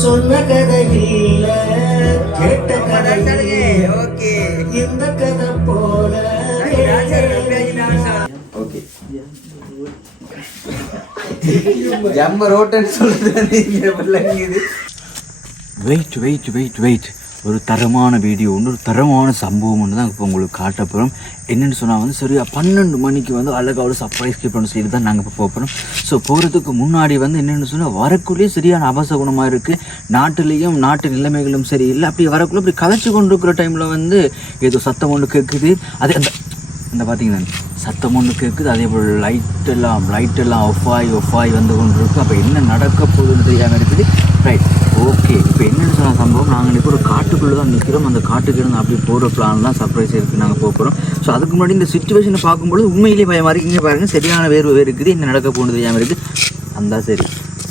சொன்ன கதையில கேட்ட கதை ஓகே இந்த கதை போல ஓகே ஜம்ம ரோட்டன் சொல்றது வெயிட் ஒரு தரமான வீடியோ ஒன்று ஒரு தரமான சம்பவம் ஒன்று தான் இப்போ உங்களுக்கு காட்ட போகிறோம். என்னென்னு சொன்னால் வந்து சரியா 12 மணிக்கு வந்து அழகாக ஒரு சர்ப்ரைஸ் கிஃப்ட்னு சொல்லி தான் நாங்கள் இப்போ போகிறோம். ஸோ போகிறதுக்கு முன்னாடி வந்து என்னென்னு சொன்னால் வரக்குள்ளேயே சரியான அவசகுணமாக இருக்குது. நாட்டிலையும் நாட்டு நிலைமைகளும் சரி இல்லை. அப்படி வரக்குள்ளே அப்படி கதைச்சி கொண்டு இருக்கிற டைமில் வந்து ஏதோ சத்தம் ஒன்று கேட்குது. அதே அந்த பார்த்தீங்கன்னா சத்தம் ஒன்று கேட்குது. அதே போல் லைட்டெல்லாம் ஆஃப் ஆகி வந்து கொண்டு இருக்குது. அப்போ என்ன நடக்க போகுதுன்னு தெரியாமல் இருக்குது. Right, okay. இப்போ என்னென்னு சொன்ன சம்பவம், நாங்கள் இன்றைக்கி ஒரு காட்டுக்குள்ளே தான் நிற்கிறோம். அந்த காட்டுக்கு இருந்து அப்படி போகிற பிளான் தான் சர்ப்ரைஸ் இருக்குது நாங்கள் போகிறோம். ஸோ அதுக்கு முன்னாடி இந்த சிச்சுவேஷனை பார்க்கும்போது உண்மையிலேயே பயமாக இருக்குது. இங்கே பாருங்கள் சரியான வேறு இருக்குது. என்ன நடக்க போகணுது தெரியாமல் இருக்குது. அந்த சரி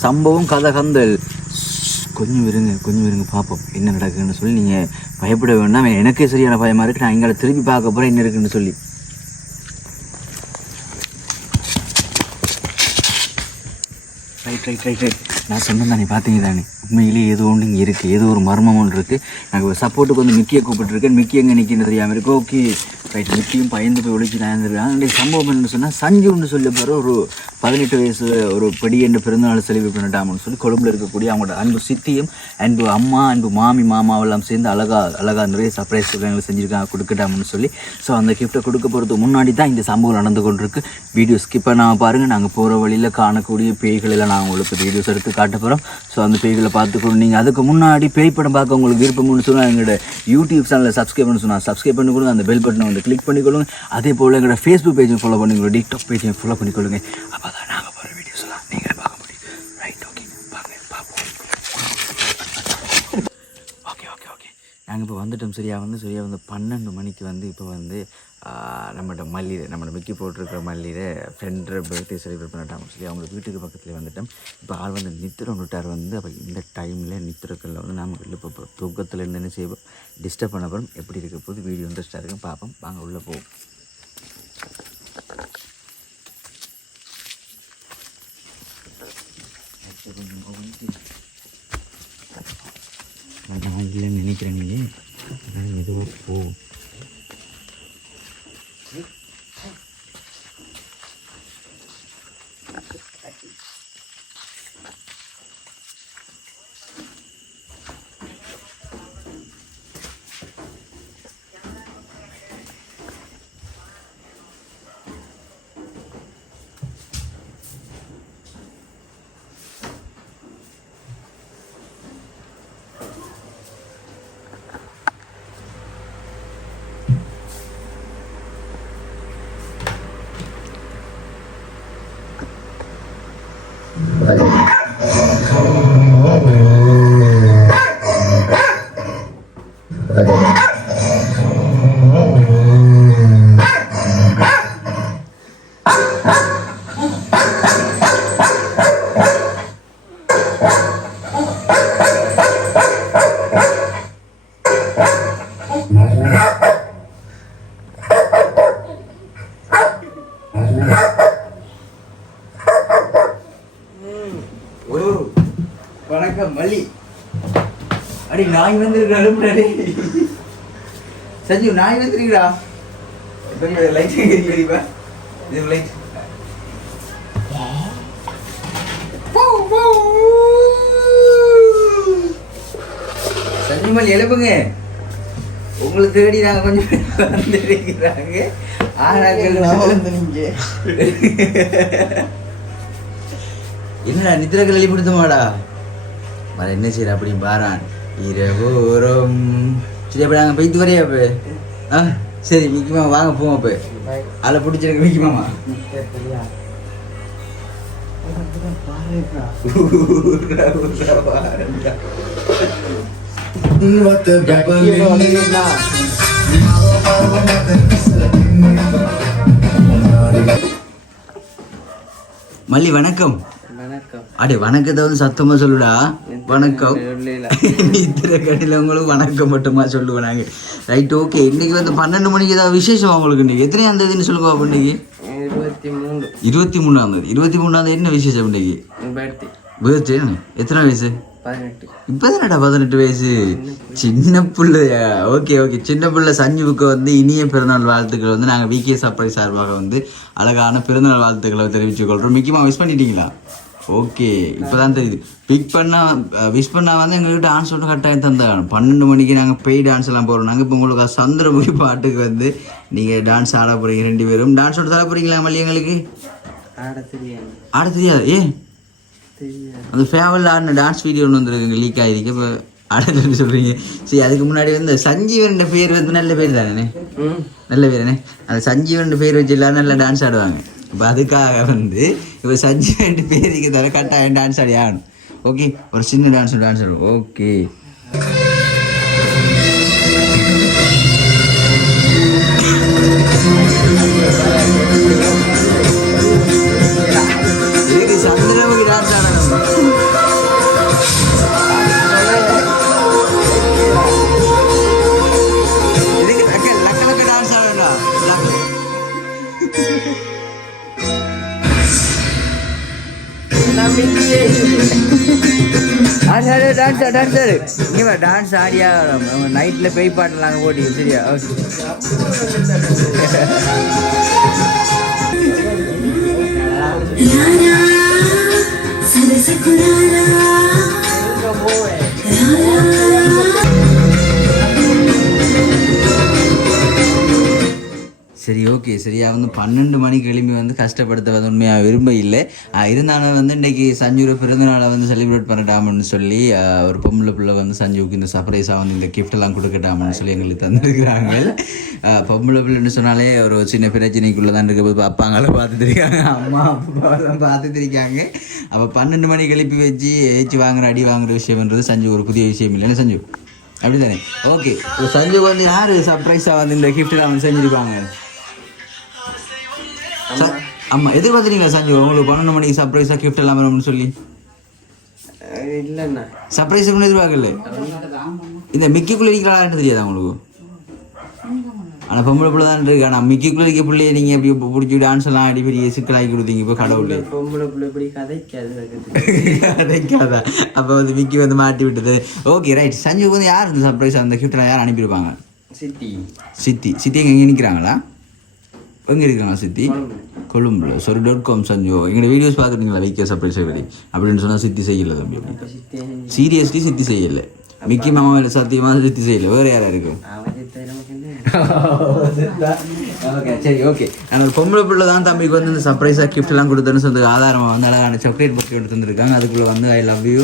சம்பவம் கதை கந்தல் கொஞ்சம் இருங்க பார்ப்போம் என்ன நடக்குதுன்னு சொல்லி. நீங்கள் பயப்பட வேண்டாம். எனக்கே சரியான பயமாக இருக்குது. நான் எங்களை திருப்பி பார்க்க போகிறேன் என்ன இருக்குன்னு சொல்லி. ரைட் நான் சொன்னேன் தானே, பார்த்தீங்க தானே, உண்மையிலேயே ஏதோ ஒன்று இங்கே இருக்குது. ஏதோ ஒரு மர்மம் ஒன்று இருக்குது. நாங்கள் சப்போர்ட்டுக்கு வந்து மிக்கியை கூப்பிட்டுருக்கேன். மிக்கி எங்கே நிற்கின்னு தெரியாமல் இருக்குது. ஓகே ரைட், மிக்கியும் பயந்து போய் ஒழிச்சு நான் இருந்திருக்காங்க. அன்றைக்கு சம்பவம் என்னன்னு சொன்னால் சஞ்சுன்னு சொல்லி போகிற ஒரு 18 வயசு ஒரு பெடி என்ற பிறந்தநாள் செலிவு பண்ணிட்டாமன்னு சொல்லி கொழும்பில் இருக்கக்கூடிய அவங்களோட அன்பு சித்தியும் அன்பு அம்மா அன்பு மாமாவெல்லாம் சேர்ந்து அழகாக நிறைய சர்ப்ரைஸ் செஞ்சுருக்காங்க கொடுக்கட்டாமன்னு சொல்லி. ஸோ அந்த கிஃப்ட்டை கொடுக்க போகிறதுக்கு முன்னாடி தான் இந்த சம்பவம் நடந்து கொண்டிருக்கு. வீடியோ ஸ்கிப் பண்ணாமல் பாருங்கள். நாங்கள் போகிற வழியில் காணக்கூடிய பேய்களெல்லாம் நாங்கள் உங்களுக்கு வீடியோஸ் எடுத்து காட்ட போகிறோம். ஸோ அந்த பேய்களை பார்த்துக்கணும். நீங்கள் அதுக்கு முன்னாடி பேய் படம் பார்க்க உங்களுக்கு விருப்பம்னு சொன்னால் எங்களோட யூடியூப் சேனலில் சப்ஸ்கிரைப் பண்ண சொன்னால் சப்ஸ்கிரைப் பண்ணி கொடுங்க. அந்த பெல் பட்டனை வந்து கிளிக் பண்ணிக்கொள்ளுங்க. அதே போல் எங்களோட ஃபேஸ்புக் பேஜையும் ஃபாலோ பண்ணிக்கொள்ளுங்க. டிக்டாக் பேஜையும் ஃபாலோ பண்ணிக்கொள்ளுங்க. அப்போ தான் நாங்கள் போகிற வீடியோஸ் எல்லாம் நீங்களே பார்க்க முடியும். ரைட், ஓகே பார்ப்போம். ஓகே நாங்கள் இப்போ வந்துட்டோம். சரியாக வந்து 12 மணிக்கு வந்து இப்போ வந்து நம்மளோட மிக்கி போட்டிருக்கிற மல்லியில் ஃப்ரெண்டோட பர்த்டே செலிப்ரேட் பண்ணிட்டாங்க சொல்லி அவங்க வீட்டுக்கு பக்கத்தில் வந்துட்டோம். இப்போ ஆள் வந்து நித்திரம் விட்டார் வந்து. அப்போ இந்த டைமில் நித்திரக்களில் வந்து நாம் வெளில போகிறோம். தூக்கத்தில் இருந்து என்ன செய்வோம், டிஸ்டர்ப் பண்ண போகிறோம். எப்படி இருக்க போது வீடியோ இன்ட்ரெஸ்ட்டாக இருக்கும், பார்ப்போம். வாங்க உள்ளே போவோம். நான் இல்லைன்னு நினைக்கிறேன். நீங்கள் மெதுவாக போவோம். வணக்கம் மல்லி. அடி நாய் வந்துருக்கா சஞ்சு, நாய் வந்துருக்கா. இப்போ லைட் எரிப்பா. இது லைட் சஞ்சு மல்லி எழுப்புங்க. உங்களை தேடி நாங்கள் கொஞ்சம் வந்துருக்கிறாங்க. என்னடா நித்திரக்கள் எழுப்பிடுத்தமாடா மத என்ன செய்யற அப்படி பாரான் இரவோரம். சரி அப்படி நாங்கள் போய்த்து வரையா இப்போ? சரி மிக்கிமாமா வாங்க போவோம். இப்போ அதில் பிடிச்சிருக்கு மிக்கிமாமா. மல்லி வணக்கம். அடே வணக்கத்தை வந்து சத்தமாக சொல்லுடா. வணக்கம். இத்தனை கடையில் உங்களுக்கு வணக்கம் மட்டுமா சொல்லுவோம் நாங்கள். Right, okay. இன்னைக்கு வந்து 12 மணிக்கு ஏதாவது விசேஷம் உங்களுக்கு? இன்னைக்கு எத்தனையாம் தேதின்னு சொல்லுங்க பாப்பா. இன்னைக்கு 23ஆம் தேதி. 23ஆம் தேதி என்ன விசேஷம் இன்னைக்கு? பர்த்டே. எத்தனை வயசு? 18. இப்போதானடா 18 வயசு. சின்ன பிள்ளையா? Okay okay. சின்ன பிள்ளை சஞ்சுவுக்கு வந்து இனிய பிறந்தநாள் வாழ்த்துக்கள் வந்து நாங்கள் விகே சர்ப்ரைஸ் சார்பாக வந்து அழகான பிறந்தநாள் வாழ்த்துக்களை தெரிவித்துக் கொள்கிறோம். முக்கியமாக விஷ் பண்ணிட்டீங்களா? ஓகே, இப்போதான் தெரியுது. விஷ் பண்ணால் வந்து எங்கள்கிட்ட டான்ஸ் ஒன்று கட்டாயம் தந்தாங்க. 12 மணிக்கு நாங்கள் பெய் டான்ஸ் எல்லாம் போகிறோம். நாங்கள் இப்போ உங்களுக்கு சந்திரமுகி பாட்டுக்கு வந்து நீங்கள் டான்ஸ் ஆட போகிறீங்க. 2 பேரும் டான்ஸ் ஒன்று தர போகிறீங்களா மல்லி? எங்களுக்கு ஆட தெரியாது. ஏன்? அந்த ஃபேவலில் ஆடின டான்ஸ் வீடியோ ஒன்று வந்துருக்குங்க, லீக் ஆகிருக்கு. இப்போ ஆடலன்னு சொல்கிறீங்க. சரி, அதுக்கு முன்னாடி வந்து சஞ்சீவன் பேர் வந்து நல்ல பேர் தானே? நல்ல பேர் தானே? அந்த சஞ்சீவன் பேர் வச்சு எல்லாரும் நல்லா டான்ஸ் ஆடுவாங்க. இப்போ அதுக்காக வந்து இப்போ சஞ்சீவன் பேருக்கு தர கட்டாயம் டான்ஸ் ஆடி ஆகணும். ஓகே, ஒரு சின்ன டான்ஸ் ஆடும். ஓகே, இதுக்கு சந்திரமுகி டான்ஸ் ஆடணும். இதுக்கு லக்க டான்ஸ் ஆடணும். டான்ஸ் ஆடியா நைட்ல பேய் பாட்டலாம் போட்டி. சரியா? சரி, ஓகே. சரியா வந்து 12 மணிக்கு எழுப்பி வந்து கஷ்டப்படுத்த வந்து உண்மையாக விரும்ப இல்லை. இருந்தாலும் வந்து இன்றைக்கி சஞ்சுவோட பிறந்தநாளை வந்து செலிப்ரேட் பண்ணட்டாம்னு சொல்லி ஒரு பொம்பளை பிள்ளை வந்து சஞ்சுவுக்கு இந்த சர்ப்ரைஸாக வந்து இந்த கிஃப்டெல்லாம் கொடுக்கட்டாம்னு சொல்லி எங்களுக்கு தந்துருக்குறாங்க. பொம்பளை பிள்ளைன்னு சொன்னாலே ஒரு சின்ன பிரச்சனைக்குள்ளே தான் இருக்க போது அப்பாங்களை பார்த்துட்டு இருக்காங்க, அம்மா அப்பாவெல்லாம் பார்த்துட்டு இருக்காங்க. அப்போ 12 மணிக்கு எழுப்பி வச்சு ஏச்சு வாங்குற அடி வாங்குற விஷயம்ன்றது சஞ்சு ஒரு புதிய விஷயம் இல்லைன்னு சஞ்சு அப்படி தானே? ஓகே, சஞ்சுக்கு வந்து யார் சர்ப்ரைஸாக வந்து இந்த கிஃப்டெல்லாம் வந்து செஞ்சுருப்பாங்க? அம்மா எதிர்பார்த்துறீங்களா சஞ்சு உங்களுக்கு 12 மணிக்கு சர்ப்ரைஸாக கிஃப்ட் எல்லாம் வரும்னு சொல்லி? இல்லைண்ணா, சர்ப்ரைஸ் ஒன்றும் எதிர்பார்க்கல. இந்த மிக்கிக்குள்ளே இருக்கிறாளான்னு தெரியாதா உங்களுக்கு? ஆனால் பொம்பளை பிள்ளை தான் இருக்கு. ஆனால் மிக்கிக்குள்ளே இருக்க பிள்ளைய நீங்கள் எப்படி பிடிச்சி டான்ஸ் எல்லாம் அடி பெரிய சிக்கலாக்கி கொடுத்தீங்க. இப்போ கடவுள் பொம்பளை பிள்ளை இப்படி கதைக்காதா? அப்போ வந்து மிக்கி வந்து மாட்டி விட்டது. Okay, right. சஞ்சுக்கு வந்து யார் இந்த சர்ப்ரைஸ் அந்த கிஃப்ட்லாம் யார் அனுப்பியிருப்பாங்க? சித்தி எங்கே நிற்கிறாங்களா? எங்கே இருக்காங்க சித்தி? கொழும்புல. சரி, .com சஞ்சு எங்களோட வீடியோஸ் பார்த்துட்டீங்களா? விகே சர்ப்ரைஸ் எப்படி அப்படின்னு சொன்னால் சித்தி செய்யலை தம்பி. சீரியஸ்லி சித்தி செய்யலை. மிக்கி மாமா இல்லை, சத்தியமாக சித்தி செய்யலை. வேறு யாராக இருக்கும்? ஓகே, சரி, ஓகே. நான் ஒரு பொம்பளை பிள்ளை தான் தம்பிக்கு வந்து இந்த சர்ப்ரைஸாக கிஃப்ட்லாம் கொடுத்தேன்னு சொல்லி ஆதாரமாக வந்து அழகான சாக்லேட் பக்கெட் எடுத்து தந்துருக்காங்க. அதுக்குள்ளே வந்து ஐ லவ் யூ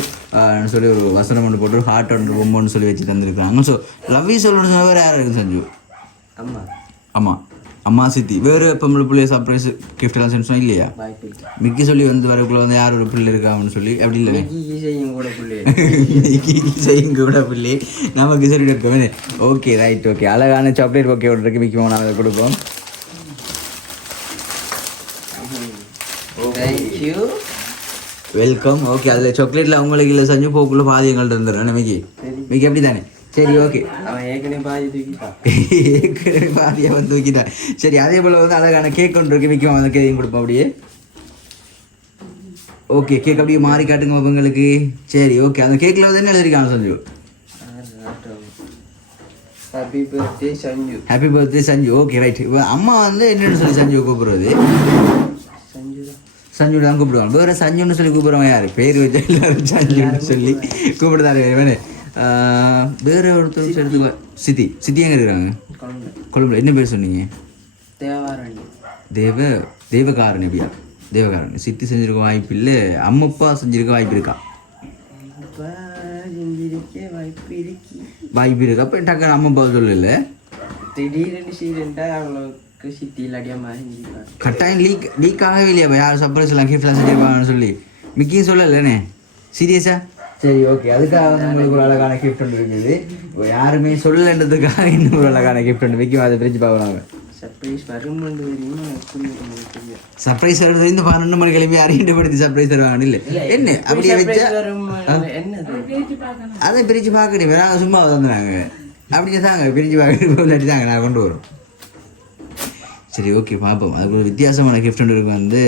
சொல்லி ஒரு வசனம் ஒன்று போட்டு ஹார்ட் ஒன்று பொம்மைன்னு சொல்லி வச்சு தந்துருக்காங்க. ஸோ லவ் யூ சொல்லணும்னு சொன்னால் வேறு யாராக இருக்கும் சஞ்சு? அம்மா சித்தி. வேறு பொம்பளை பிள்ளைய சர்ப்ரைஸ் கிஃப்ட்லாம் செஞ்சு சொன்னால் இல்லையா? மிக்கி சொல்லி வந்து வரக்குள்ள வந்து யார் ஒரு பிள்ளை இருக்கான்னு சொல்லி அப்படி இல்லை செய்யும் கூட பிள்ளை நமக்கு சரி இருக்கவே. Okay, right. ஓகே, அழகான சாக்லேட் ஓகே ஒன்று இருக்கு. மிக்கி மாமா நாங்கள் கொடுப்போம். வெல்கம். ஓகே, அதில் சாக்லேட்டில் அவங்களுக்கு இல்லை செஞ்சு போக்குள்ள பாதி எங்கள்கிட்ட இருந்துடும். மிக்கி எப்படி தானே? சரி, ஓகே. பாதியை வந்து தூக்கிட்டேன். சரி, அதே போல் வந்து அழகான கேக் ஒன்று இருக்கு. மிக்கி வந்து கேக்கையும் கொடுப்போம் அப்படியே. ஓகே, கேக் அப்படியே மாறி காட்டுங்க உங்களுக்கு. சரி, ஓகே. அந்த கேக்கில் வந்து என்ன எழுதிருக்காங்க Sanju? Happy birthday Sanju. Okay, right. இப்போ அம்மா வந்து என்னென்னு சொல்லி சஞ்சு கூப்பிடுறது? சஞ்சு தான் கூப்பிடுவாங்க. வேறு சஞ்சுன்னு சொல்லி கூப்பிடுவாங்க. யார் பேர் வச்சு எல்லாரும் சஞ்சுன்னு சொல்லி கூப்பிடுதாரு வேணே. வேறு ஒருத்தர் எடுத்துக்கோ. சித்தி எங்கே இருக்கிறாங்க? கொழும்புல. என்ன பேர் சொன்னீங்க? தேவகாரணி. அப்படியா? தேவகாரணி. சித்தி செஞ்சுருக்க வாய்ப்பு இல்லை. அம்மப்பா செஞ்சுருக்க வாய்ப்பு இருக்கா? வாய்ப்பு இருக்கா? அப்போ டக்குனு அம்மப்பா சொல்லல. கட்டாயம் லீக் ஆகவே இல்லையா? யார் சர்ப்ரைஸ் எல்லாம் கிஃப்ட்லாம் செஞ்சுருப்பாங்கன்னு சொல்லி மிக்கியும் சொல்லலைண்ணே. சீரியஸா? சரி, ஓகே. அதுக்காக வந்து உங்களுக்கு ஒரு அழகான கிஃப்ட் ஒன்று இருக்குது. யாருமே சொல்லலைன்றதுக்காக இன்னும் ஒரு அழகான கிஃப்ட் ஒன்று மிக்கி அதை பிரிச்சு பார்க்கலாம். சர்ப்ரைஸ் வருது இந்த 12 மணி கிளம்பி அறியப்படுத்தி சர்ப்ரைஸ் தருவாங்க இல்லை என்ன அப்படியே வச்சா அதை பிரித்து பார்க்கணும் நாங்கள் சும்மா வந்துடுறாங்க அப்படியே தாங்க பிரித்து பார்க்கணும் இல்லாட்டி தாங்க நான் கொண்டு வரோம். சரி ஓகே பார்ப்போம். அதுக்கு ஒரு வித்தியாசமான கிஃப்ட் ஒன்று இருக்கு வந்து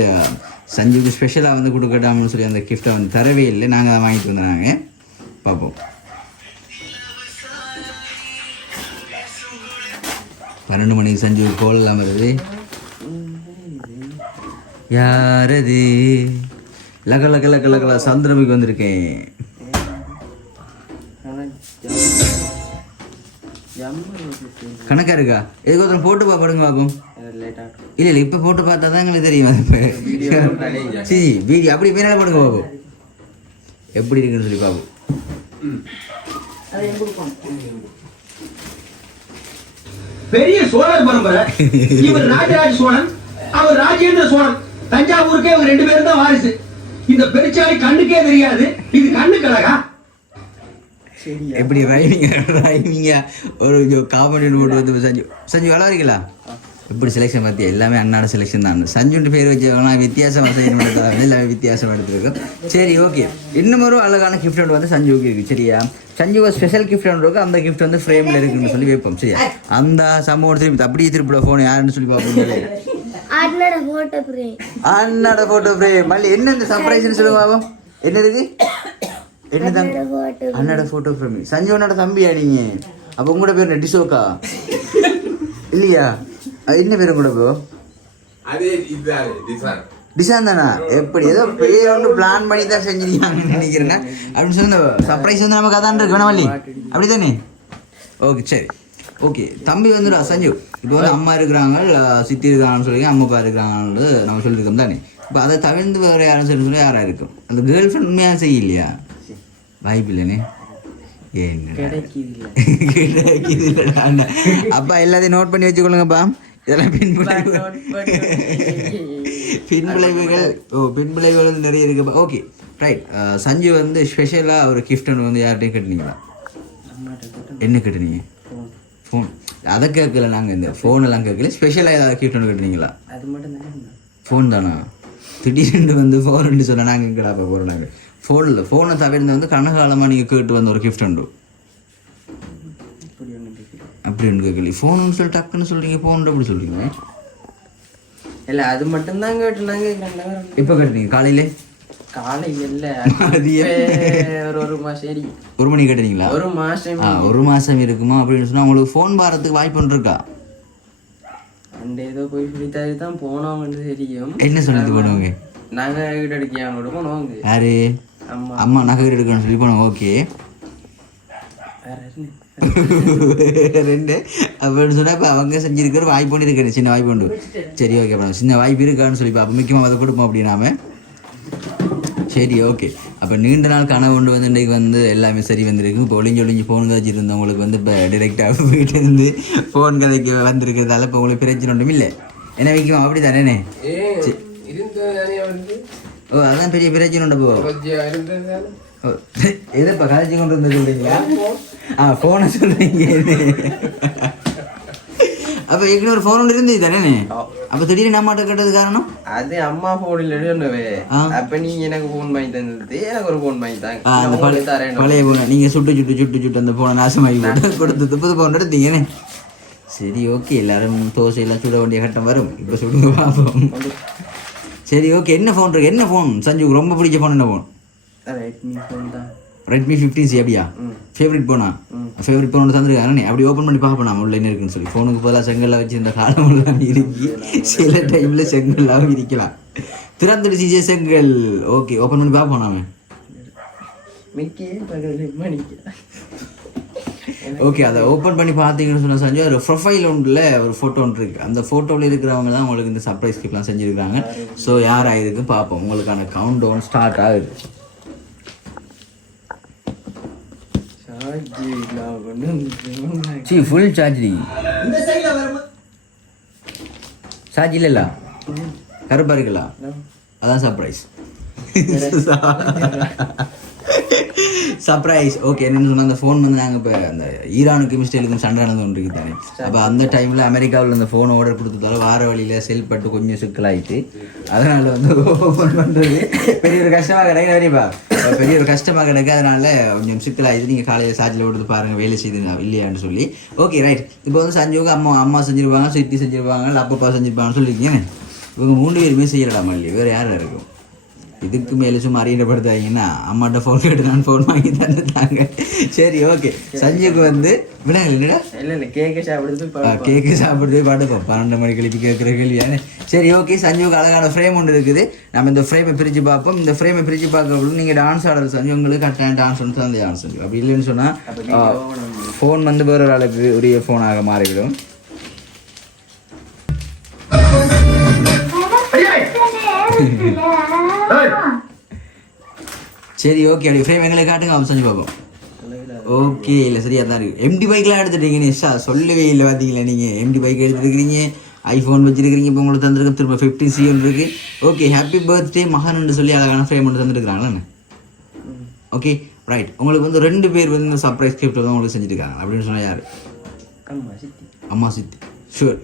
சஞ்சுக்கு ஸ்பெஷலாக வந்து கொடுக்கட்டாம்னு சொல்லி அந்த கிஃப்ட்டை வந்து தரவே இல்லை, நாங்கள் தான் வாங்கிட்டு வந்துடுறாங்க. பார்ப்போம். 12 மணிக்கு சஞ்சு கோல் எல்லாம் வருது. யாரது லக லக லக லக சந்திரமுக்கு வந்திருக்கேன். கணக்கா இருக்கா? எதுக்கு ஒருத்தர் போட்டு பாடுங்க பார்ப்போம். இல்லை இல்லை இப்போ போட்டு பார்த்தா தான் எங்களுக்கு தெரியும். இப்போ சரி வீடியோ அப்படி பேரால போடுங்க பார்ப்போம் எப்படி இருக்குன்னு சொல்லி பார்ப்போம். பெரிய சோழர் பரம்பரை. இவர் ராஜராஜ சோழன், அவர் ராஜேந்திர சோழன். தஞ்சாவூருக்கே இவங்க 2 பேரும் தான் வாரிசு. இந்த பெருச்சாளி கண்ணுக்கே தெரியாது, இது கண்ணு கழகா. எப்படி ரைமிங்க ஒரு காமெடி போட்டு வந்து சஞ்சு சஞ்சு வளர்றீங்களா? எப்படி செலெக்ஷன் பார்த்தியா? எல்லாமே அண்ணாட செலெக்ஷன் தான். சஞ்சுன்ட்டு பேர் வச்சவங்களாம் வித்தியாசமாக எல்லாமே வித்தியாசமாக எடுத்துருக்கோம். சரி ஓகே. இன்னும் ஒரு அழகான கிஃப்ட் ஒன்று வந்து சஞ்சுவுக்கு இருக்குது. சரியா? சஞ்சுவை ஸ்பெஷல் கிஃப்ட் ஒன்று இருக்குது. அந்த கிஃப்ட் வந்து ஃப்ரேமில் இருக்குன்னு சொல்லி வைப்போம். சரியா? அந்த சம்பவம் திருப்பி அப்படியே திருப்பிட ஃபோன் யாருன்னு சொல்லி பார்ப்போம். அண்ணாட ஃபோட்டோ ஃப்ரேம் மல்லி என்ன இந்த சர்ப்ரைஸ்ன்னு சொல்லுங்க பாப்போம். என்ன இருக்கு? என்னதான் அண்ணாட ஃபோட்டோ ஃப்ரேம். சஞ்சுவனோட தம்பியா நீங்க? அப்போ உங்களோட பேர் என்ன டிசோக்கா இல்லையா? அது என்ன பேரும் கூட போ டிசான் தானா? எப்படி ஏதோ பேர் ஒன்று பிளான் பண்ணி தான் செஞ்சிருக்காங்கன்னு நினைக்கிறேங்க. அப்படின்னு சொல்லி சர்ப்ரைஸ் வந்து நமக்கு அதான் இருக்கு வேணாமல்லி அப்படி தானே? ஓகே சரி ஓகே. தம்பி வந்துடா சஞ்சு. இப்போ வந்து அம்மா இருக்கிறாங்க, சித்தி இருக்காங்கன்னு சொல்லி அம்மா அப்பா இருக்கிறாங்கன்னு நம்ம சொல்லியிருக்கோம் தானே. இப்போ அதை தவிர்த்து வேறு யாரும் சொல்லி யாராக இருக்கும்? அந்த கேர்ள் ஃப்ரெண்ட் உண்மையாக செய்யலையா? வாய்ப்பு இல்லைண்ணே. என்ன அப்பா எல்லாத்தையும் நோட் பண்ணி வச்சுக்கொள்ளுங்கப்பா. இதெல்லாம் பின்விளைவுகள் நிறைய இருக்குப்பா. Okay right. சஞ்சு வந்து ஸ்பெஷலாக ஒரு கிஃப்ட் ஒன்று வந்து யார்கிட்டையும் கட்டுனீங்களா? என்ன கட்டுனீங்க? ஃபோன். அதை கேட்கல நாங்கள், இந்த ஃபோனெல்லாம் கேட்கல. ஸ்பெஷலாக ஏதாவது கிஃப்ட் ஒன்று கட்டுனீங்களா? ஃபோன் தானா? திடீர்னு வந்து ஃபோன் சொன்னால் நாங்கள் எங்கடாப்பா போகிறோம். நாங்கள் ஃபோனில் ஃபோனை தவிர்த்து வந்து கனகாலமாக நீங்கள் கேட்டு வந்த ஒரு கிஃப்ட் உண்டு. அப்படி ஒன்று கேட்கல. ஃபோனுன்னு சொல்லி டக்குன்னு சொல்கிறீங்க, ஃபோன் எப்படி சொல்கிறீங்க? இல்லை அது மட்டும்தான் கேட்டுனாங்க. எப்போ கேட்டீங்க? காலையிலே? காலையில் ஒரு மாதம். சரி 1 மணிக்கு கேட்டீங்களா? 1 மாதம். 1 மாதம் இருக்குமா அப்படின்னு சொன்னால் உங்களுக்கு ஃபோன் பாரத்துக்கு வாய்ப்பு ஒன்று இருக்கா? அந்த ஏதோ போய் சொல்லித்தாரு தான் போனவங்க தெரியும். என்ன சொல்லிட்டு போனவங்க? நகை வீடு அடிக்காம போனவங்க. யாரு? அம்மா நகை வீடு எடுக்கணும்னு சொல்லி போனோம். ஓகே 2 அப்படின்னு சொன்னால் இப்போ அவங்க செஞ்சுருக்கிற வாய்ப்பு ஒன்று இருக்கு, சின்ன வாய்ப்பு உண்டு. சரி ஓகே மேடம், சின்ன வாய்ப்பு இருக்கான்னு சொல்லி பார்ப்போம். முக்கியமாக அதை கொடுப்போம் அப்படின்னாம. சரி ஓகே. அப்போ நீண்ட நாள் கனவு ஒன்று வந்து இன்றைக்கு வந்து எல்லாமே சரி வந்திருக்கு. இப்போ ஒளிஞ்சு ஃபோன் கதைச்சிருந்தவங்களுக்கு வந்து இப்போ டிரெக்டாக வீட்டிலேருந்து ஃபோன் கதைக்கு வந்திருக்கிறதால இப்போ உங்களுக்கு பிரச்சனை ஒன்றும் இல்லை. என்ன வைக்கும் அப்படி தானே? ஓ அதான் பெரிய பிரச்சனை உண்டு. போ எதப்பா கதைச்சி கொண்டு வந்து சொல்கிறீங்களா? ஃபோனை சொல்கிறீங்க. அப்போ ஏற்கனவே ஒரு ஃபோன் ஒன்று இருந்தது தானே? அப்போ திடீர்னு அம்மாட்ட கேட்டது காரணம்? அது அம்மா ஃபோனில் சொன்னவே. அப்போ நீங்கள் எனக்கு ஃபோன் வாங்கி தந்தது, எனக்கு ஒரு ஃபோன் வாங்கி தாங்க. அந்த பழைய ஃபோனை நீங்கள் சுட்டு அந்த ஃபோனை நாசமாகி போட்டு கொடுத்தது புது ஃபோன் எடுத்தீங்கன்னு. சரி ஓகே. எல்லாரும் தோசையெல்லாம் சுட வேண்டிய கட்டம் வரும். இப்போ சுடுங்க பார்ப்போம். சரி ஓகே. என்ன ஃபோன் இருக்கு? என்ன ஃபோன் சஞ்சுக்கு ரொம்ப பிடிச்ச ஃபோன்? என்ன ஃபோன்? ரெட்மி ஃபோன் தான். Redmi 15C. அப்படியா? ஃபேவரட் ஃபோனா? ஃபேவரட் ஃபோன் ஒன்று தந்துருக்காங்க. அப்படி ஓப்பன் பண்ணி பார்ப்போம் நம்ம உள்ள என்ன இருக்குன்னு சொல்லி. ஃபோனுக்கு பதிலாக செங்கல்லாம் வச்சு இந்த காலமெல்லாம் இருக்கி சில டைமில் செங்கல்லாம் இருக்கலாம். திறந்துடு சிஜே செங்கல். ஓகே ஓப்பன் பண்ணி பார்ப்போம் நாம. ஓகே அதை ஓப்பன் பண்ணி பார்த்தீங்கன்னு சொன்னால் சஞ்சு ஒரு ப்ரொஃபைல் ஒன்றில் ஒரு ஃபோட்டோ ஒன்று இருக்குது. அந்த ஃபோட்டோவில் இருக்கிறவங்க தான் உங்களுக்கு இந்த சர்ப்ரைஸ் கிஃப்ட்லாம் செஞ்சுருக்காங்க. ஸோ யார் ஆகிருக்கு பார்ப்போம். உங்களுக்கான கவுண்ட் டவுன் ஸ்டார்ட் ஆகுது. Full charge. சார்ஜ் இல்லைல்ல? கருப்பாக இருக்கலாம். அதான் சர்ப்ரைஸ். சர்ப்ரைஸ். ஓகே, என்னென்னு சொன்னால் அந்த ஃபோன் வந்து நாங்கள் இப்போ அந்த ஈரானுக்கும் இஸ்ரேலுக்கும் சண்டை நடந்து கொண்டு இருக்குது தானே. அப்போ அந்த டைமில் அமெரிக்காவில் அந்த ஃபோன் ஆர்டர் கொடுத்ததால வார வழியில் செல்பட்டு கொஞ்சம் சிக்கலாயிட்டு, அதனால் வந்து ஓப்பன் பண்ணுறது பெரிய ஒரு கஷ்டமாக கிடையாது. சரிப்பா, பெரிய ஒரு கஷ்டமாக கிடையாது. அதனால் கொஞ்சம் சிக்கலாயிட்டு நீங்கள் காலையில் சார்ஜில் கொடுத்து பாருங்கள் வேலை செய்து இல்லையான்னு சொல்லி. Okay right. இப்போ வந்து சஞ்சுவுக்கு அம்மா செஞ்சுருப்பாங்க, சித்தி செஞ்சுருப்பாங்க, அப்பப்பா செஞ்சுருப்பாங்கன்னு சொல்லியிருக்கீங்க. இவங்க 3 பேருமே செய்யலாமா இல்லையா? வேறு யாரும் இருக்கும்? இதுக்கு மேலே சும்மா அறியப்படுத்தாங்கன்னா அம்மாட்ட ஃபோன் கேட்டு நான் ஃபோன் வாங்கி தந்துட்டாங்க. சரி ஓகே. சஞ்சுக்கு வந்து விடாங்கடா இல்லை கேக்கு சாப்பிடுறது பாட்டுப்போம் 12 மணி கழிப்பு கேட்குற கேள்வியானே. சரி ஓகே. சஞ்சுக்கு அழகான ஃப்ரேம் ஒன்று இருக்குது. நம்ம இந்த ஃப்ரேமை பிரித்து பார்ப்போம். இந்த ஃப்ரேமை பிரித்து பார்க்கறது நீங்கள் டான்ஸ் ஆடுறது சஞ்சு உங்களுக்கு கரெக்டான டான்ஸ் வந்து அந்த டான்ஸ் செஞ்சு. அப்படி இல்லைன்னு சொன்னால் ஃபோன் வந்து வேற ஒரு ஆளுக்கு உரிய ஃபோனாக மாறிவிடும். சரி ஓகே. அப்படி ஃப்ரேம் எங்களை காட்டுங்க, அவன் செஞ்சு பார்ப்போம். ஓகே, இல்லை சரியா தான் இருக்குது. எம்டி பைக்லாம் எடுத்துட்டீங்க நிஷா, சொல்லவே இல்லை பார்த்தீங்களா? நீங்கள் எம்டி பைக் எடுத்துருக்கிறீங்க, ஐஃபோன் வச்சுருக்கிறீங்க, இப்போ உங்களுக்கு தந்துருக்கு திரும்ப 50C ஒன்று இருக்குது. ஓகே, ஹாப்பி பர்த்டே மகன் சொல்லி அழகான ஃப்ரேம் ஒன்று தந்துருக்குறாங்களே. Okay right. உங்களுக்கு வந்து 2 பேர் வந்து இந்த சர்ப்ரைஸ் கிஃப்ட் தான் உங்களுக்கு செஞ்சுருக்காங்க. அப்படின்னு சொன்னால் யார்? அம்மா சித்தி. Sure,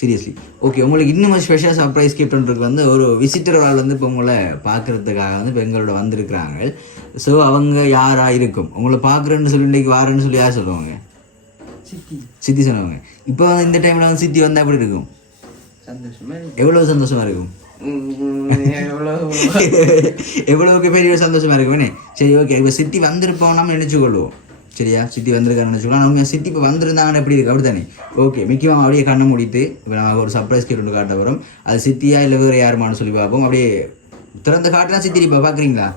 seriously. ஓகே, உங்களுக்கு இன்னும் ஸ்பெஷல் சர்ப்ரைஸ் கிஃப்ட்ன்றது வந்து ஒரு விசிட்டர் ஆள் வந்து இப்போ உங்களை பார்க்குறதுக்காக வந்து இப்போ எங்களோட வந்திருக்கிறாங்க. ஸோ அவங்க யாராக இருக்கும்? உங்களை பார்க்குறேன்னு சொல்லி இன்றைக்கு வாரேன்னு சொல்லி யார் சொல்லுவாங்க? சித்தி சொல்லுவாங்க. இப்போ இந்த டைமில் வந்து சித்தி வந்தால் எப்படி இருக்கும்? எவ்வளோ சந்தோஷமாக இருக்கும்? எவ்வளவுக்கு பெரிய சந்தோஷமாக இருக்குமே. சரி ஓகே. இப்போ சித்தி வந்திருப்போம் நம்ம நினச்சிக்கொள்வோம். சரியா? சித்தி வந்திருக்காருன்னு வச்சுக்கலாம். அவங்க சித்தி இப்போ வந்திருந்தாங்கன்னு எப்படி இருக்குது? அப்படி தானே. ஓகே, முக்கியமாக அப்படியே கண்ணை மூடிட்டு இப்போ நம்ம ஒரு சர்ப்ரைஸ் கிஃப்ட் ஒன்று காட்ட வரோம். அது சித்தியா இல்லை வேறு யாருமானு சொல்லி பார்ப்போம். அப்படியே திறந்த காட்டலாம். சித்தி இப்போ பார்க்குறீங்களா?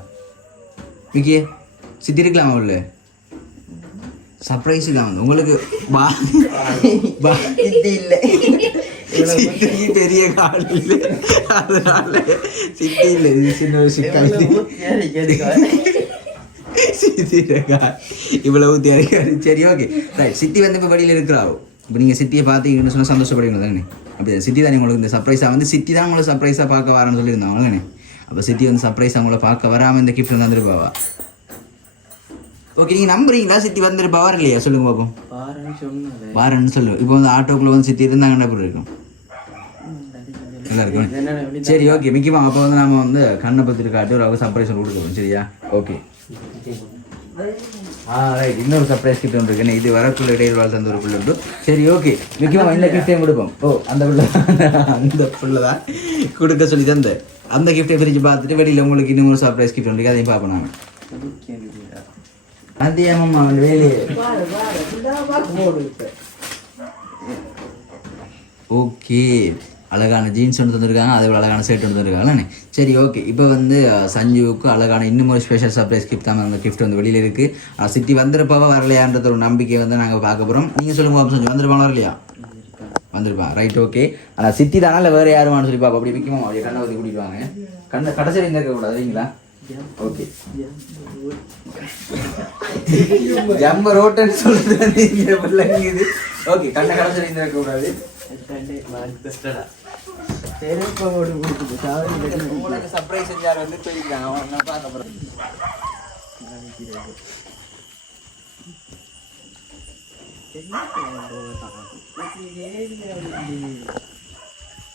மிக்கியே சித்தி இருக்கலாமா? உள்ள சர்ப்ரைஸ் தான் வந்து உங்களுக்கு இல்லை, சித்திக்கு பெரிய கால் இல்லை, அதனால சித்தி இல்லை. இது சின்ன ஒரு சிக்கல். இவ்வளவு தேவைக்காது. சரி ஓகே ரைட். சித்தி வந்து இப்போ வழியில் இருக்கிறாவோ. இப்போ நீங்கள் சித்தியை பார்த்தீங்கன்னு சொன்னால் சந்தோஷப்படுவீங்க தானே. அப்படி சித்தி தான் உங்களுக்கு இந்த சர்ப்ரைஸாக வந்து சித்தி தான் உங்களை சர்ப்ரைஸாக பார்க்க வரான்னு சொல்லியிருந்தாங்க தானே. அப்போ சித்தி வந்து சர்ப்ரைஸாக உங்களை பார்க்க வராமல் இந்த கிஃப்ட் வந்துருப்பாவா? ஓகே, நீங்கள் நம்புறீங்களா சித்தி வந்துருப்பாவா இல்லையா? சொல்லுங்க பார்ப்போம். வாரன்னு சொல்லுவோம். இப்போ வந்து ஆட்டோக்குள்ளே வந்து சித்தி இருந்தாங்கன்னா எப்படி இருக்கும்? நல்லா இருக்கும். சரி ஓகே. முக்கியமாக அப்போ வந்து நம்ம வந்து கண்ணை பத்திரி காட்டி ஒரு சர்ப்ரைஸ் கொடுக்குறோம். சரியா? Okay right. இன்னொரு சர்ப்ரைஸ் கிஃப்ட் ஒன்று இருக்குன்னு இது வரக்குள்ள இடையில் வாழ் தந்த ஒரு புள்ள உண்டு. சரி ஓகே. முக்கியமாக இந்த கிஃப்டையும் கொடுப்போம். அந்த புள்ள தான் கொடுக்க சொல்லி தந்த அந்த கிஃப்டை பிரித்து பார்த்துட்டு வெளியில் உங்களுக்கு இன்னும் ஒரு சர்ப்ரைஸ் கிஃப்ட் உண்டு. அதையும் பார்ப்போம் நாங்கள். அதிகமாக வேலையே. ஓகே, அழகான ஜீன்ஸ் ஒன்று தந்துருக்காங்க, அதே போல் அழகான ஷர்ட் ஒன்று தந்துருக்காங்கண்ணே. சரி ஓகே. இப்போ வந்து சஞ்சுவுக்கு அழகான இன்னும் ஒரு ஸ்பெஷல் சர்ப்ரைஸ் கிஃப்ட் தான் அந்த கிஃப்ட் வந்து வெளியில் இருக்குது. சித்தி வந்திருப்பாவா வரலையான்றது ஒரு நம்பிக்கை வந்து நாங்கள் பார்க்க போகிறோம். நீங்கள் சொல்லுங்கள் சஞ்சு, வந்திருப்பாங்களா இல்லையா? வந்திருப்பா. Right okay. ஆனால் சித்தி தானே இல்லை வேறு யாருமானு சொல்லி பார்ப்போம். அப்படி முக்கியமாக அப்படியே கண்ணை ஊற்றி கூட்டிட்டு வாங்க. கடைசியில் இந்த இருக்கக்கூடாது இல்லைங்களா? ஓகே. ஜம்ம ரோட்டன்னு சொல்றது பிள்ளைங்க. ஓகே, கண்ணை கடைசியில் இந்த இருக்கக்கூடாது. சர்ப்ரைஸ் செஞ்சார் வந்து போயிருக்காங்க.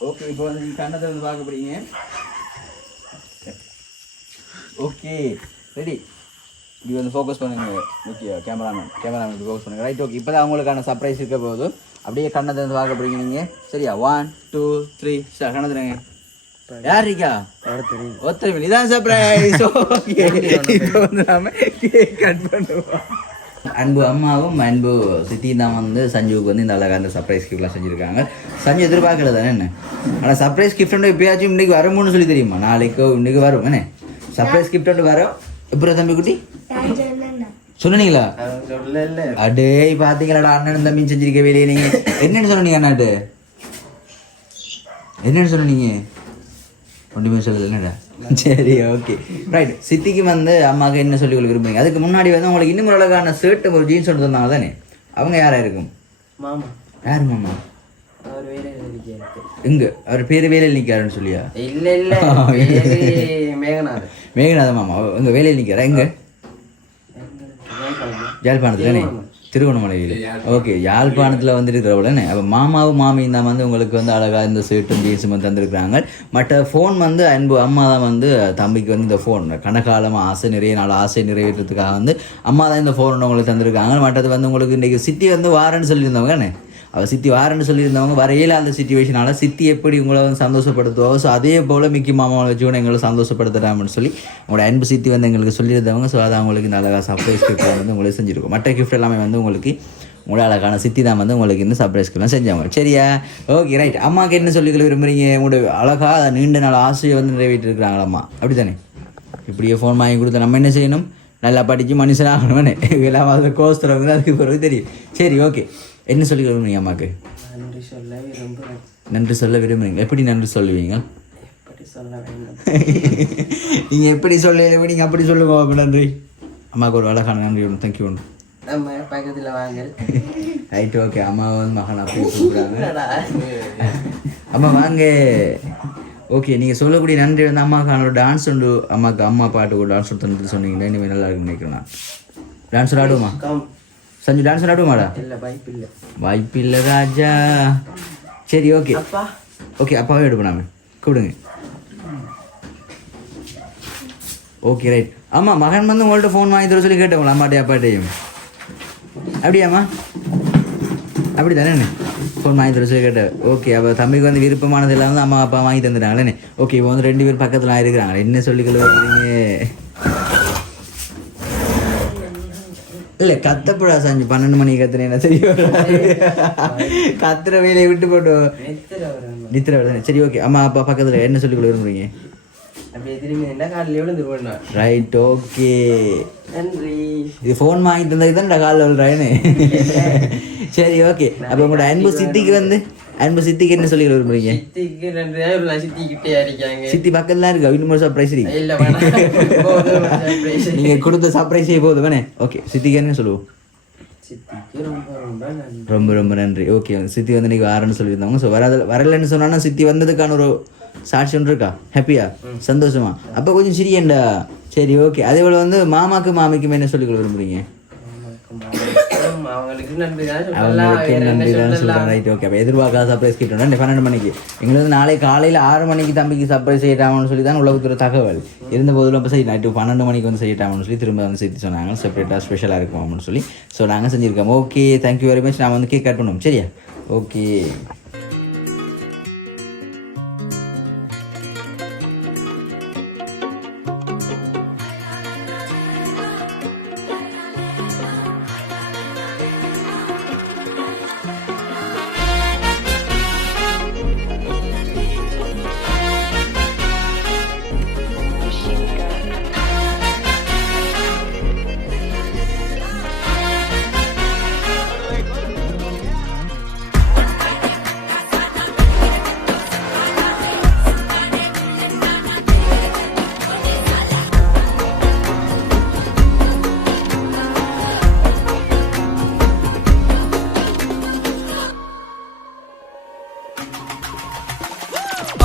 ஓகே, இப்போ வந்து கண்ணத்தை வந்து பார்க்க போறீங்க. Okay ready. இப்படி வந்து ஃபோக்கஸ் பண்ணுங்க. முக்கிய கேமராமேன் ஃபோக்கஸ் பண்ணுங்க. Right okay. இப்போ தான் அவங்களுக்கான சர்ப்ரைஸ் இருக்க போகுது. அப்படியே கண்ணத்தை வந்து பார்க்க போறீங்க நீங்கள். சரியா? 1 2 3 ஸ்டார்ட். கண்ணத்துறங்க. யார் இருக்கா? ஒருத்தர் இதான் சர்ப்ரைஸ். ஓகே, இப்போ வந்து நாம கேக் கட் பண்ணுவோம். அன்பு அம்மாவும் அன்பு சித்தியும் தான் வந்து சஞ்சுவுக்கு வந்து இந்த அழகான சர்ப்ரைஸ் கிஃப்ட்லாம் செஞ்சுருக்காங்க. சஞ்சு எதிர்பார்க்கறது தானே என்ன? ஆனால் சர்ப்ரைஸ் கிஃப்ட் இப்பயாச்சும் இன்றைக்கி வரும்னு சொல்லி தெரியுமா? நாளைக்கோ இன்றைக்கி வரும் என்ன சர்ப்ரைஸ் கிஃப்ட் ஒன்று வரும். எப்படி தம்பி குட்டி சொன்னீங்களா? அடே பார்த்தீங்களாடா, அண்ணன் தம்பி செஞ்சிருக்க வேலையை நீங்கள் என்னென்னு சொன்னீங்க? அண்ணாட்டு என்னென்னு சொன்னீங்க? ஒன்றுமே சொல்லலை என்னடா? சரி ஓகே ரைட். சித்திக்கு வந்து அம்மாவுக்கு என்ன சொல்லி கொடுக்க விரும்புறீங்க? அதுக்கு முன்னாடி வந்து உங்களுக்கு இன்னும் ஒரு அழகான ஷர்ட் ஒரு ஜீன்ஸ் ஒன்று தந்தாங்க தானே. அவங்க யாராக இருக்கும்? மாமா. யார் மாமா? அவர் வேலை எங்க அவர் பேர் வேலையில் நிற்காருன்னு சொல்லியா? இல்லை இல்லை, மேகநாதன். மேகநாதன் மாமா உங்கள் வேலையில் நிற்கிறாரா? எங்க யாழ்ப்பாணத்துலனே திருகோணமலையில். ஓகே, யாழ்ப்பாணத்தில் வந்து இருக்கிறவளே. அப்போ மாமாவும் மாமியும் தான் வந்து உங்களுக்கு வந்து அழகாக இந்த ஷர்ட்டும் ஜீன்ஸும் வந்து தந்துருக்குறாங்க. மற்ற ஃபோன் வந்து அன்பு அம்மா தான் வந்து தம்பிக்கு வந்து இந்த ஃபோன் கணக்காலமாக ஆசை நிறைய நாள் ஆசை நிறைவேற்றத்துக்காக வந்து அம்மா தான் இந்த ஃபோன் உங்களுக்கு தந்துருக்காங்க. மற்றது வந்து உங்களுக்கு இன்றைக்கி சித்தி வந்து வாரன்னு சொல்லியிருந்தவங்கண்ணே. அவள் சித்தி வாரன்னு சொல்லியிருந்தவங்க வரையில அந்த சிச்சுவேஷனால் சித்தி எப்படி உங்களை வந்து சந்தோஷப்படுத்துவோ ஸோ அதே போல் மிக்கி மாமாவை வச்சு எங்களை சந்தோஷப்படுத்துகிறான்னு சொல்லி உங்களோட அன்பு சித்தி வந்து எங்களுக்கு சொல்லியிருந்தவங்க. ஸோ அதை அவங்களுக்கு இந்த அழகாக சர்ப்ரைஸ் கிஃப்ட் வந்து உங்களுக்கு செஞ்சுருக்கோம். மற்ற கிஃப்ட் எல்லாமே வந்து உங்களுக்கு உங்களோட அழகான சித்தி தான் வந்து உங்களுக்கு இந்த சர்ப்ரைஸ்க்கெல்லாம் செஞ்சவங்க. சரியா? Okay right. அம்மாவுக்கு என்ன சொல்லிக்கல விரும்புகிறீங்க? உங்களோட அழகாக நீண்ட நாள் ஆசையை வந்து நிறைவேற்றிருக்கிறாங்களா அம்மா? அப்படி தானே? இப்படியே ஃபோன் வாங்கி கொடுத்தா நம்ம என்ன செய்யணும்? நல்லா படித்து மனுஷனாகணும்னே எல்லாம் அதை கோஸ்தரவங்க அதுக்கு பிறகு தெரியும். சரி, ஓகே. என்ன சொல்லி விரும்புறீங்க அம்மாவுக்கு? நன்றி சொல்ல விரும்புறீங்க. எப்படி நன்றி சொல்லுவீங்க? நீங்கள் எப்படி சொல்ல நீங்கள் அப்படி சொல்லுங்க. நன்றி அம்மாவுக்கு ஒரு அழகான நன்றி ஒன்று. தேங்க்யூ ஒன்று. பக்கத்தில் வாங்க. Right, okay. அம்மா வந்து மகன் அப்படி கூப்பிடுறாங்க. அம்மா வாங்க. ஓகே, நீங்கள் சொல்லக்கூடிய நன்றி வந்து அம்மாவுக்கான ஒரு டான்ஸ் உண்டு. அம்மாவுக்கு அம்மா பாட்டு ஒரு டான்ஸ் ஒன்று சொன்னீங்கன்னா இனிமேல் நல்லா இருக்குன்னு நினைக்கிறேன். டான்ஸ் ஆடுவோமா சஞ்சு? டான்ஸ் ஆடுவோமாடா? வாய்ப்பு இல்லை ராஜா. சரி, ஓகே ஓகே. அப்பாவே எடுப்போம் நாம கூப்பிடுங்க. Okay right. ஆமாம், மகன் வந்து உங்கள்கிட்ட ஃபோன் வாங்கி தர சொல்லி கேட்டவங்களா அம்மாட்டையும் அப்பாட்டையும்? அப்படியாம்மா? அப்படி தானே ஃபோன் வாங்கி தர சொல்லி கேட்டேன். ஓகே, அப்போ தம்பிக்கு வந்து விருப்பமானது எல்லாம் வந்து அம்மா அப்பா வாங்கி தந்துட்டாங்களே. ஓகே, இப்போ வந்து 2 பேர் பக்கத்தில் ஆயிருக்கிறாங்களே. என்ன சொல்லிக்கல வைக்கிறீங்க? இல்லை கத்தப்படா சஞ்சு. 12 மணிக்கு கத்துனேன் தெரியும். கத்துற வேலையை விட்டு போட்டு நித்திர வருது. சரி, ஓகே. அம்மா அப்பா பக்கத்தில் என்ன சொல்லிக்கொள்ள விரும்புறீங்க? Right, okay. இது ஃபோன் வாங்கி தந்தது தான் காலில் விழுறாயின்னு. சரி, ஓகே. அப்போ உங்களோட அன்பு சித்திக்கு வந்து சித்திக்கு என்ன சொல்லி விரும்புறீங்க? சித்தி பக்கத்துல இருக்கா? இன்னும் சர்ப்ரைஸ் நீங்க கொடுத்த சர்ப்ரைஸே போதும் வேணே. ஓகே, சித்திக்கு என்ன சொல்லுவோம்? ரொம்ப ரொம்ப நன்றி. ஓகே, சித்தி வந்து இன்னைக்கு வாரன்னு சொல்லியிருந்தாங்க. ஸோ வரலன்னு சொன்னா சித்தி வந்ததுக்கான ஒரு சாட்சி ஒன்று இருக்கா? ஹாப்பியா? சந்தோஷமா? அப்போ கொஞ்சம் சிரியண்டா. சரி, ஓகே. அதே போல் வந்து மாமாக்கு மாமிக்கும் என்ன சொல்லிக்கொள்ள விரும்புறீங்க? அவங்களுக்கு நன்றி தான் சொல்கிறேன். Right, okay. அப்போ எதிர்பார்க்காத சர்ப்ரைஸ் கிட்டோம்னா 12 மணிக்கு எங்களுக்கு வந்து நாளை காலையில் 6 மணிக்கு தம்பிக்கு சர்ப்ரைஸ் செய்யட்டாமன்னு சொல்லி தான் உலகத்துற தகவல் இருந்த போதிலும். இப்போ சரி, நைட்டு 12 மணிக்கு வந்து செய்யட்டாமன்னு சொல்லி திரும்ப வந்து சேர்த்து சொன்னாங்க. செப்பரேட்டாக ஸ்பெஷலாக இருக்கும் அப்படின்னு சொல்லி. ஸோ நாங்கள் செஞ்சுருக்கோம். Okay, thank you very much. நான் வந்து கேக் கட் பண்ணுவோம். சரியா? ஓகே.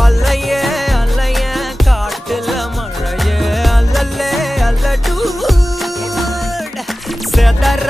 அல்லையே அல்லையே காட்டுல மழையே அல்லல்லே அல்ல செதற